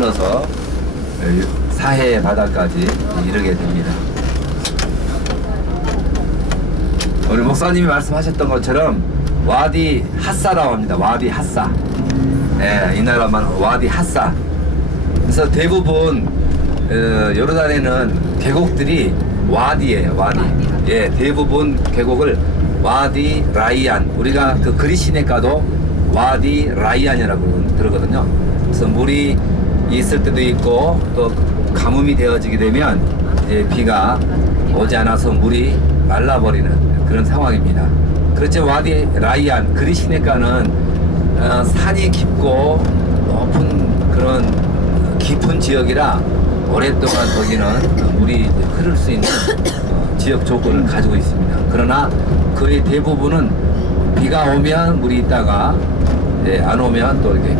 흘러서 사해 바다까지 이르게 됩니다. 우리 목사님이 말씀하셨던 것처럼 와디 핫사라고 합니다. 와디 핫사. 네, 이 나라만 와디 핫사. 그래서 대부분 요르단에는 계곡들이 와디예요. 와디. 예, 대부분 계곡을 와디 라이안. 우리가 그 그리시내 가도 와디 라이안이라고 그러거든요. 그래서 물이 있을 때도 있고 또 가뭄이 되어지게 되면 이제 비가 오지 않아서 물이 말라버리는 그런 상황입니다. 그렇죠. 와디 라이안 그리시네가는 산이 깊고 높은 그런 깊은 지역이라 오랫동안 거기는 물이 흐를 수 있는 지역 조건을 가지고 있습니다. 그러나 거의 대부분은 비가 오면 물이 있다가 안 오면 또 이렇게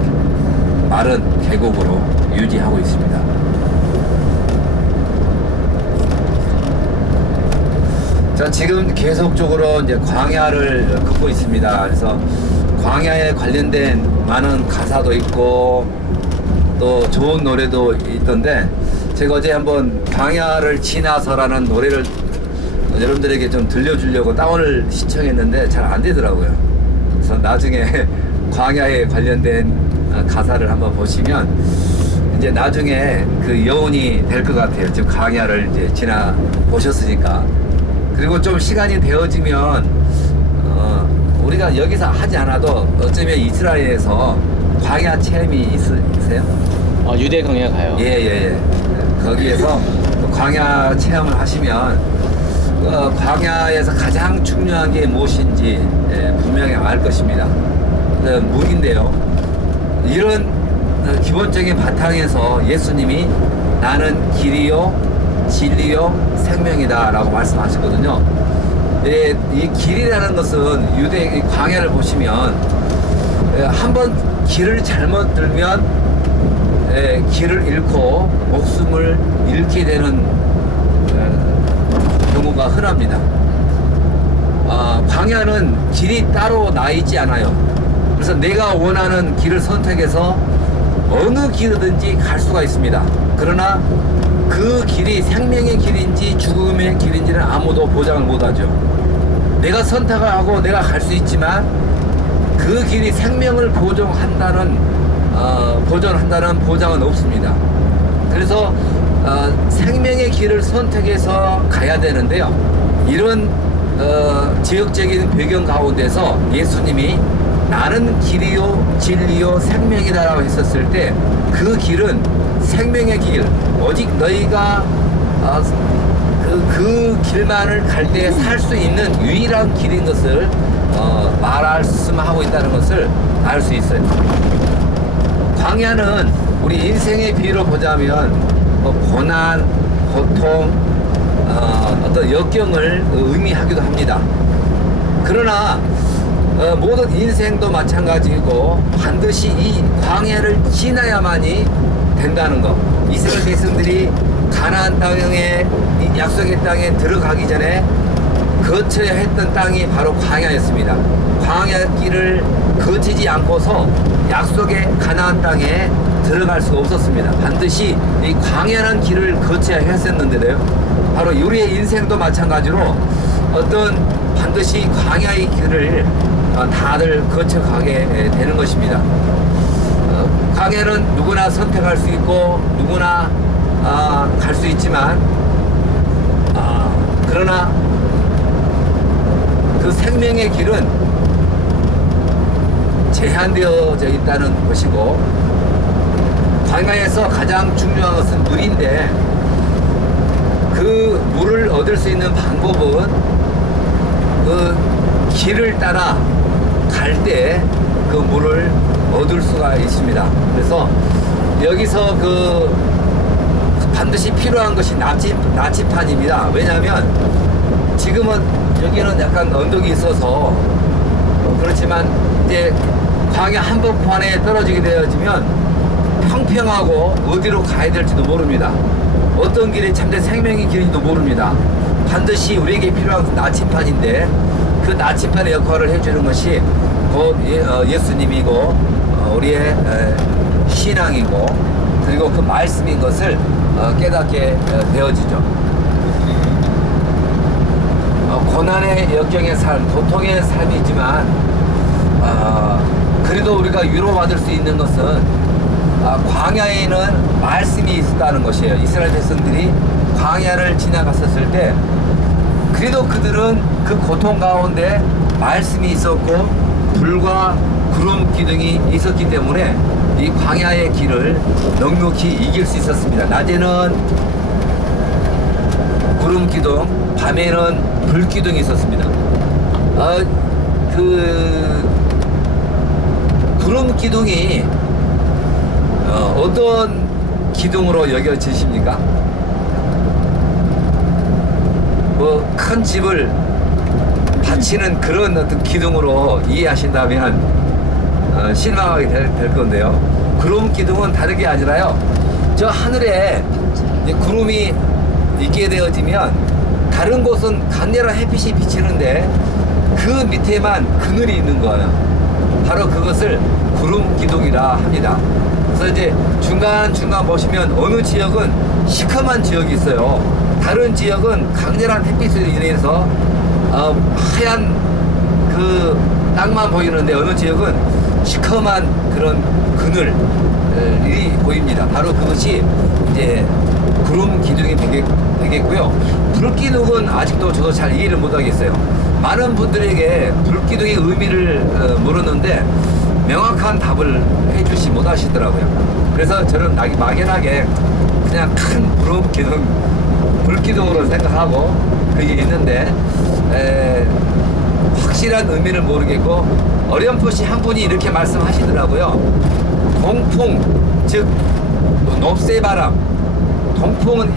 마른 계곡으로 유지하고 있습니다. 자, 지금 계속적으로 이제 광야를 걷고 있습니다. 그래서 광야에 관련된 많은 가사도 있고 또 좋은 노래도 있던데 제가 어제 한번 광야를 지나서라는 노래를 여러분들에게 좀 들려주려고 다운을 신청했는데 잘 안 되더라고요. 그래서 나중에 광야에 관련된 가사를 한번 보시면 이제 나중에 그 여운이 될 것 같아요. 지금 광야를 이제 지나 보셨으니까. 그리고 좀 시간이 되어지면 우리가 여기서 하지 않아도 어쩌면 이스라엘에서 광야 체험이 있으세요? 유대 광야 가요. 예. 거기에서 광야 체험을 하시면 광야에서 가장 중요한 게 무엇인지 분명히 알 것입니다. 물인데요. 이런 기본적인 바탕에서 예수님이 나는 길이요 진리요 생명이다 라고 말씀하셨거든요. 이 길이라는 것은 유대 광야를 보시면 한번 길을 잘못 들면 길을 잃고 목숨을 잃게 되는 경우가 흔합니다. 광야는 길이 따로 나 있지 않아요. 그래서 내가 원하는 길을 선택해서 어느 길이든지 갈 수가 있습니다. 그러나 그 길이 생명의 길인지 죽음의 길인지는 아무도 보장을 못하죠. 내가 선택을 하고 내가 갈 수 있지만 그 길이 생명을 보존한다는 보장은 없습니다. 그래서 생명의 길을 선택해서 가야 되는데요. 이런 지역적인 배경 가운데서 예수님이 나는 길이요 진리요 생명이다라고 했었을 때 그 길은 생명의 길, 오직 너희가 그 길만을 갈 때 살 수 있는 유일한 길인 것을 말씀하고 있다는 것을 알 수 있어요. 광야는 우리 인생의 비유로 보자면 고난, 고통, 어떤 역경을 의미하기도 합니다. 그러나 모든 인생도 마찬가지고 반드시 이 광야를 지나야만이 된다는 것. 이스라엘 백성들이 가나안 땅에 약속의 땅에 들어가기 전에 거쳐야 했던 땅이 바로 광야였습니다. 광야 길을 거치지 않고서 약속의 가나안 땅에 들어갈 수가 없었습니다. 반드시 이 광야라는 길을 거쳐야 했었는데요. 바로 우리의 인생도 마찬가지로 반드시 광야의 길을 다들 거쳐가게 되는 것입니다. 광야는 누구나 선택할 수 있고 누구나 갈 수 있지만 그러나 그 생명의 길은 제한되어져 있다는 것이고 광야에서 가장 중요한 것은 물인데 그 물을 얻을 수 있는 방법은 그 길을 따라 갈 때 그 물을 얻을 수가 있습니다. 그래서 여기서 반드시 필요한 것이 나치판입니다. 왜냐하면 지금은 여기는 약간 언덕이 있어서 그렇지만 이제 광야 한복판에 떨어지게 되어지면 평평하고 어디로 가야 될지도 모릅니다. 어떤 길이 참된 생명의 길인지도 모릅니다. 반드시 우리에게 필요한 나치판인데 그 나치판의 역할을 해주는 것이 곧 예수님이고 우리의 신앙이고 그리고 그 말씀인 것을 깨닫게 되어지죠. 고난의 역경의 삶, 고통의 삶이지만 그래도 우리가 위로받을 수 있는 것은 광야에는 말씀이 있었다는 것이에요. 이스라엘 백성들이 광야를 지나갔었을 때 그래도 그들은 그 고통 가운데 말씀이 있었고 불과 구름 기둥이 있었기 때문에 이 광야의 길을 넉넉히 이길 수 있었습니다. 낮에는 구름 기둥, 밤에는 불 기둥이 있었습니다. 그 구름 기둥이 어떤 기둥으로 여겨지십니까? 뭐 큰 집을 받치는 그런 어떤 기둥으로 이해하신다면 실망하게 될 건데요. 구름 기둥은 다른 게 아니라요. 저 하늘에 이제 구름이 있게 되어지면 다른 곳은 강렬한 햇빛이 비치는데 그 밑에만 그늘이 있는 거예요. 바로 그것을 구름 기둥이라 합니다. 그래서 이제 중간중간 보시면 어느 지역은 시커먼 지역이 있어요. 다른 지역은 강렬한 햇빛으로 인해서 하얀 그 땅만 보이는데 어느 지역은 시커먼 그런 그늘이 보입니다. 바로 그것이 이제 구름 기둥이 되겠고요. 불 기둥은 아직도 저도 잘 이해를 못하겠어요. 많은 분들에게 불 기둥의 의미를 물었는데 명확한 답을 해주시 못하시더라고요. 그래서 저는 막연하게 그냥 큰 구름 기둥, 불 기둥으로 생각하고 그게 있는데 확실한 의미를 모르겠고 어렴풋이 한 분이 이렇게 말씀하시더라고요. 동풍, 즉 높새바람, 동풍은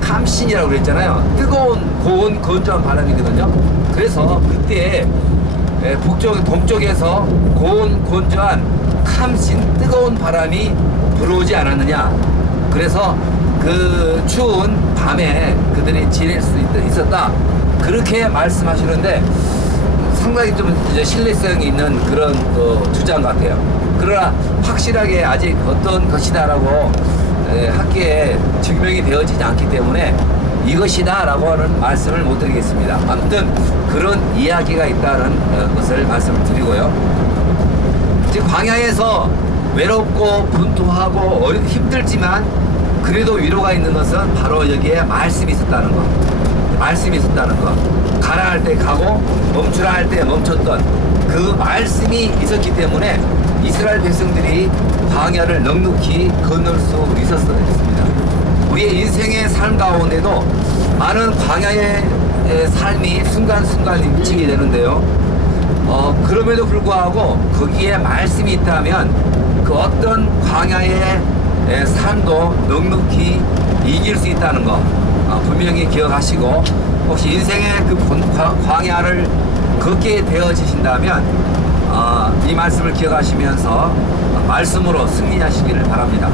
감신이라고 그랬잖아요. 뜨거운 고온 건조한 바람이거든요. 그래서 그때 동쪽에서 고온 건조한 감신 뜨거운 바람이 불어오지 않았느냐. 그래서 그 추운 밤에 그들이 지낼 수 있었다. 그렇게 말씀하시는데 상당히 좀 이제 신뢰성이 있는 그런 주장 같아요. 그러나 확실하게 아직 어떤 것이다라고 학계에 증명이 되어지지 않기 때문에 이것이다 라고 하는 말씀을 못 드리겠습니다. 아무튼 그런 이야기가 있다는 것을 말씀을 드리고요. 이제 광야에서 외롭고 분투하고 힘들지만 그래도 위로가 있는 것은 바로 여기에 말씀이 있었다는 것. 말씀이 있었다는 것. 가라 할 때 가고 멈추라 할 때 멈췄던 그 말씀이 있었기 때문에 이스라엘 백성들이 광야를 넉넉히 건널 수 있었습니다. 우리의 인생의 삶 가운데도 많은 광야의 삶이 순간순간 미치게 되는데요. 그럼에도 불구하고 거기에 말씀이 있다면 그 어떤 광야의 삶도 넉넉히 이길 수 있다는 거 분명히 기억하시고 혹시 인생의 그 광야를 걷게 되어지신다면 이 말씀을 기억하시면서 말씀으로 승리하시기를 바랍니다.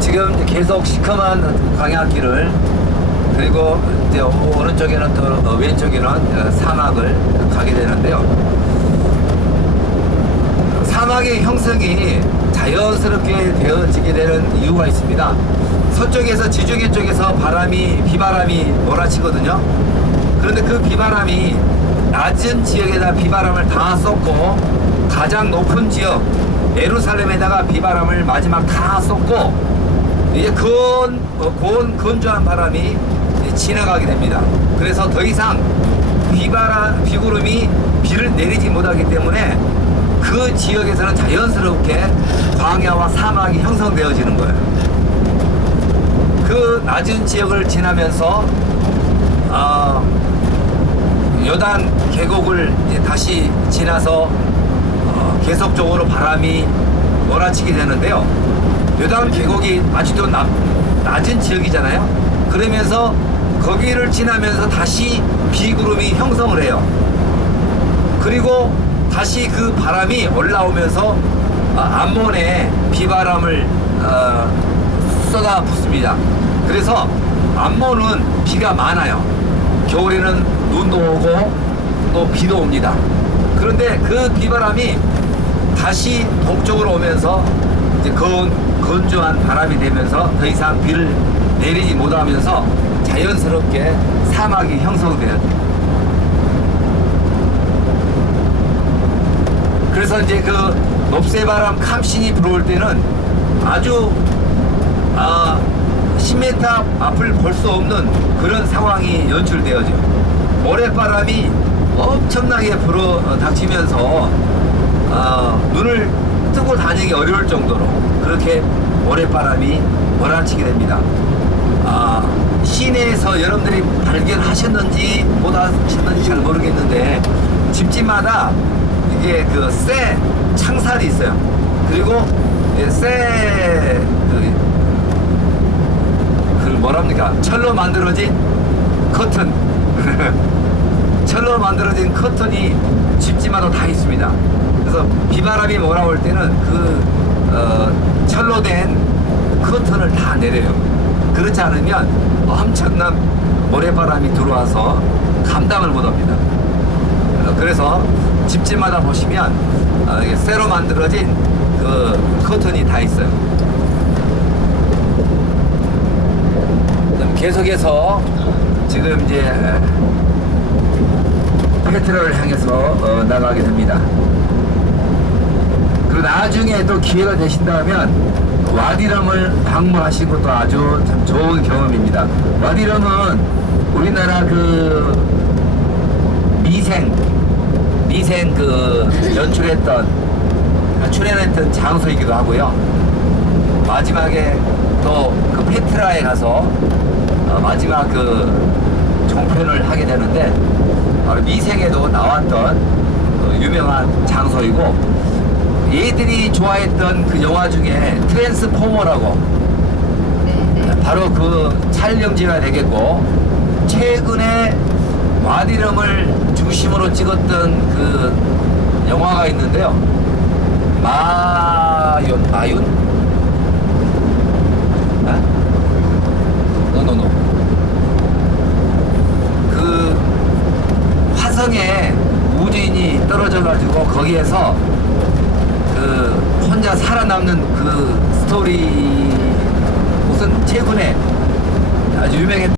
지금 계속 시커먼 광야길을 그리고 이제 오른쪽에는 또 왼쪽에는 사막을 가게 되는데요. 사막의 형성이 자연스럽게 되어지게 되는 이유가 있습니다. 서쪽에서 지중해 쪽에서 비바람이 몰아치거든요. 그런데 그 비바람이 낮은 지역에다 비바람을 다 쏟고 가장 높은 지역 예루살렘에다가 비바람을 마지막 다 쏟고 이제 고온 건조한 바람이 지나가게 됩니다. 그래서 더 이상 비구름이 비를 내리지 못하기 때문에 그 지역에서는 자연스럽게 광야와 사막이 형성되어지는 거예요. 그 낮은 지역을 지나면서 요단 계곡을 이제 다시 지나서 계속적으로 바람이 몰아치게 되는데요. 요단 계곡이 아직도 낮은 지역이잖아요. 그러면서 거기를 지나면서 다시 비구름이 형성을 해요. 그리고 다시 그 바람이 올라오면서 암몬에 비바람을 쏟아 붓습니다. 그래서 암몬은 비가 많아요. 겨울에는 눈도 오고 또 비도 옵니다. 그런데 그 비바람이 다시 동쪽으로 오면서 이제 건조한 바람이 되면서 더 이상 비를 내리지 못하면서 자연스럽게 사막이 형성돼요. 그래서 이제 그 높새바람 감신이 불어올 때는 아주 10m 앞을 볼 수 없는 그런 상황이 연출되어져. 모래바람이 엄청나게 불어 닥치면서 눈을 뜨고 다니기 어려울 정도로 그렇게 모래바람이 몰아치게 됩니다. 시내에서 여러분들이 발견하셨는지 못 하셨는지 잘 모르겠는데 집집마다 이게 그 쇠 창살이 있어요. 그리고 쇠 그 뭐랍니까? 철로 만들어진 커튼. 철로 만들어진 커튼이 집집마다 다 있습니다. 그래서 비바람이 몰아올 때는 그 철로 된 커튼을 다 내려요. 그렇지 않으면 엄청난 모래바람이 들어와서 감당을 못합니다. 그래서 집집마다 보시면 이게 쇠로 만들어진 그 커튼이 다 있어요. 그럼 계속해서 지금 이제 페트라를 향해서 나가게 됩니다. 그리고 나중에 또 기회가 되신다면 와디럼을 방문하신 것도 아주 참 좋은 경험입니다. 와디럼은 우리나라 그 미생 그 출연했던 장소이기도 하고요. 마지막에 또 그 페트라에 가서 마지막 그 종편을 하게 되는데 바로 미생에도 나왔던 유명한 장소이고, 얘들이 좋아했던 그 영화 중에 트랜스포머라고 바로 그 촬영지가 되겠고, 최근에 와디럼을 중심으로 찍었던 그 영화가 있는데요. 마윤? 노노노. 그 화성에 우주인이 떨어져가지고 거기에서 그 혼자 살아남는 그 스토리, 무슨 최근에 아주 유명했던